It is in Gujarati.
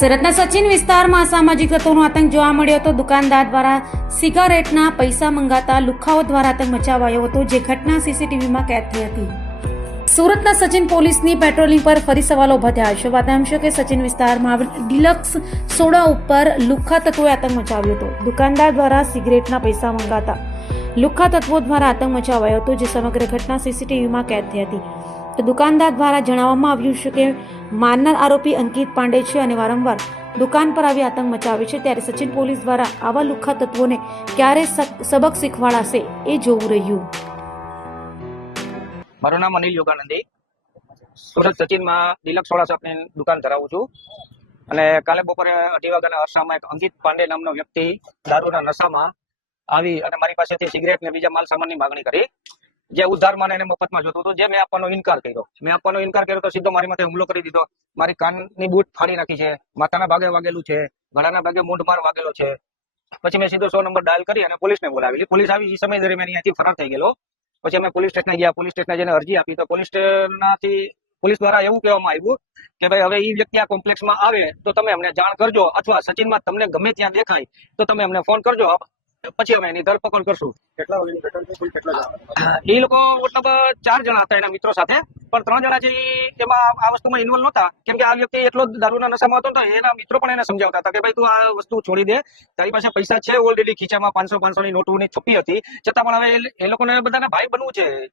સુરતના સચિન વિસ્તારમાં અસામાજિક તત્વોનો આતંક જોવા મળ્યો હતો. દુકાનદાર દ્વારા સિગારેટના પૈસા મંગાતા લુખાઓ દ્વારા આતંક મચાવાયો હતો, જે ઘટના સીસીટીવીમાં કેદ થઈ હતી. સુરતના સચિન પોલીસની પેટ્રોલિંગ પર ફરી સવાલો ઊભા થયા. છે વાત છે કે સચિન વિસ્તારમાં આવેલ ડિલક્સ સોડા ઉપર લુખ્ખા તત્વોએ આતંક મચાવ્યો હતો. દુકાનદાર દ્વારા સિગરેટના પૈસા મંગાતા લુખ્ખા તત્વો દ્વારા આતંક મચાવાયો હતો જે સમગ્ર ઘટના સીસીટીવીમાં કેદ થઈ હતી. દુકાનદાર દ્વારા જણાવવામાં આવ્યું છે કે મારનાર આરોપી અંકિત પાંડે છે અને વારંવાર દુકાન પર આવી આતંક મચાવે છે ત્યારે સચિન પોલીસ દ્વારા આવા લુખ્ખા તત્વોને ક્યારે સબક શીખવાડાશે એ જોવું રહ્યું. મારું નામ અનિલ યોગાનંદી. સુરત સચિનમાં દિલક સોડા શોપની દુકાન ધરાવું છું. અને કાલે બપોરે અઢી વાગ્યાના અરસામાં એક અંકિત પાંડે નામનો વ્યક્તિ દારૂના નશામાં આવી અને મારી પાસેથી સિગરેટ ને બીજા માલ સામાનની માગણી કરી. જે ઉધાર માને એને મફતમાં જોતું હતું, જે મેં આપવાનો ઇનકાર કર્યો. મેં આપવાનો ઇનકાર કર્યો તો સીધો મારી માથે હુમલો કરી દીધો. મારી કાનની બૂટ ફાડી નાખી છે, માથાના ભાગે વાગેલું છે, ગળાના ભાગે મૂંઢ માર વાગેલો છે. પછી મેં સીધો સો નંબર ડાયલ કરી અને પોલીસને બોલાવેલી. પોલીસ આવી, એ સમય દરમિયાન અહીંયાથી ફરાર થઈ ગયેલો. પછી અમે પોલીસ સ્ટેશને ગયા. પોલીસ સ્ટેશને જઈને અરજી આપી. તો પોલીસ સ્ટેશનથી પોલીસ દ્વારા એવું કહેવામાં આવ્યું કે ભાઈ, હવે એ વ્યક્તિ આ કોમ્પ્લેક્સમાં આવે તો તમે અમને જાણ કરજો. અથવા સચિનમાં તમને ગમે ત્યાં દેખાય તો તમે અમને ફોન કરજો. પછી અમે એની ધરપકડ કરશું. એ લોકો મતલબ ચાર જણા હતા એના મિત્રો સાથે. પણ ત્રણ જણા છે એમાં આ વસ્તુમાં ઇન્વોલ્વ નહોતા. કેમ કે આ વ્યક્તિ એટલો દારૂના નશામાં હતો ને એના મિત્રો પણ એને સમજાવતા હતા કે ભાઈ તું આ વસ્તુ છોડી દે. તારી પાસે પૈસા છે ઓલરેડી ખીચામાં પાંચસો પાંચસો ની નોટો ની છુપી હતી. છતાં પણ હવે એ- એ લોકોને બધાને ભાઈ બનવું છે.